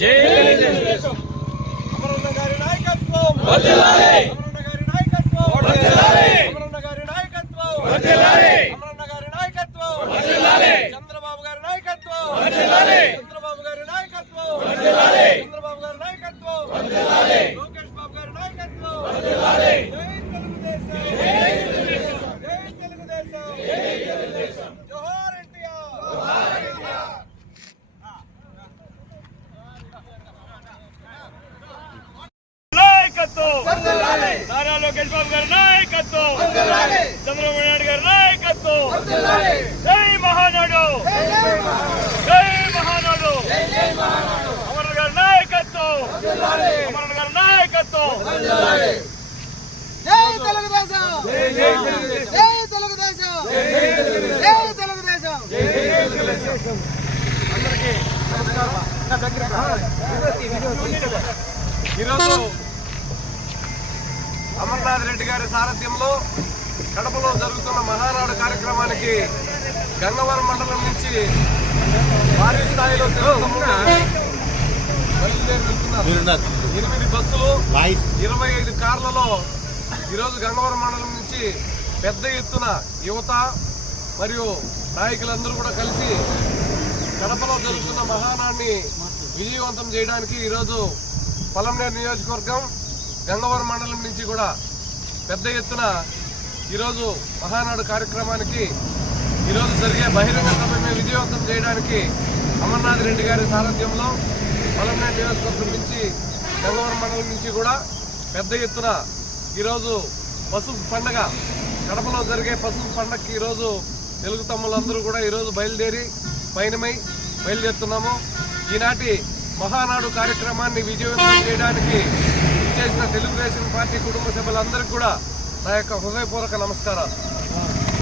జై తెలుగుదేశం. అమరన్న గారి నాయకత్వం వర్ధిల్లాలి. అమరన్న గారి నాయకత్వం వర్ధిల్లాలి. అమరన్న గారి నాయకత్వం వర్ధిల్లాలి. అమరన్న గారి నాయకత్వం వర్ధిల్లాలి. చంద్రబాబు గారి నాయకత్వం వర్ధిల్లాలి. చంద్రబాబు గారి నాయకత్వం వర్ధిల్లాలి. చంద్రబాబు గారి నాయకత్వం వర్ధిల్లాలి. లోకేష్ బాబు గారి నాయకత్వం వర్ధిల్లాలి. జై తెలుగుదేశం. జై తెలుగుదేశం. జై తెలుగుదేశం. జై తెలుగుదేశం. జోహార్ ఎన్టీఆర్. జోహార్ ఎన్టీఆర్. నారా లోకేష్ బాబు గారి నాయకత్వం, చంద్రబాబు నాయుడు గారి నాయకత్వం. జై మహానాడు. జై మహానాడు. అమరన్న గారి నాయకత్వం. అమరన్న గారి నాయకత్వం. జై తెలుగుదేశం. జై తెలుగుదేశం. జై తెలుగుదేశం. అందరికీ నమస్కారం. ఈరోజు అమర్నాథ్ రెడ్డి గారి సారథ్యంలో కడపలో జరుగుతున్న మహానాడు కార్యక్రమానికి గంగవరం మండలం నుంచి భారీ స్థాయిలో బయలుదేరుతున్నారు. 8 బస్సులు 25 కార్లలో ఈరోజు గంగవరం మండలం నుంచి పెద్ద ఎత్తున యువత మరియు నాయకులందరూ కూడా కలిసి కడపలో జరుగుతున్న మహానాడిని విజయవంతం చేయడానికి ఈరోజు పలమనేరు నియోజకవర్గం గంగవరం మండలం నుంచి కూడా పెద్ద ఎత్తున ఈరోజు మహానాడు కార్యక్రమానికి ఈరోజు జరిగే బహిరంగ సభను విజయవంతం చేయడానికి అమర్నాథ్ రెడ్డి గారి సారథ్యంలో పలమనేరు నియోజకవర్గం నుంచి గంగవరం మండలం నుంచి కూడా పెద్ద ఎత్తున ఈరోజు పసుపు పండగ కడపలో జరిగే పసుపు పండగకి ఈరోజు తెలుగు తమ్ములందరూ కూడా ఈరోజు బయలుదేరుతున్నాము. ఈనాటి మహానాడు కార్యక్రమాన్ని విజయవంతం చేయడానికి చేసిన తెలుగుదేశం పార్టీ కుటుంబ సభ్యులందరికీ కూడా నా యొక్క హృదయపూర్వక నమస్కారాలు.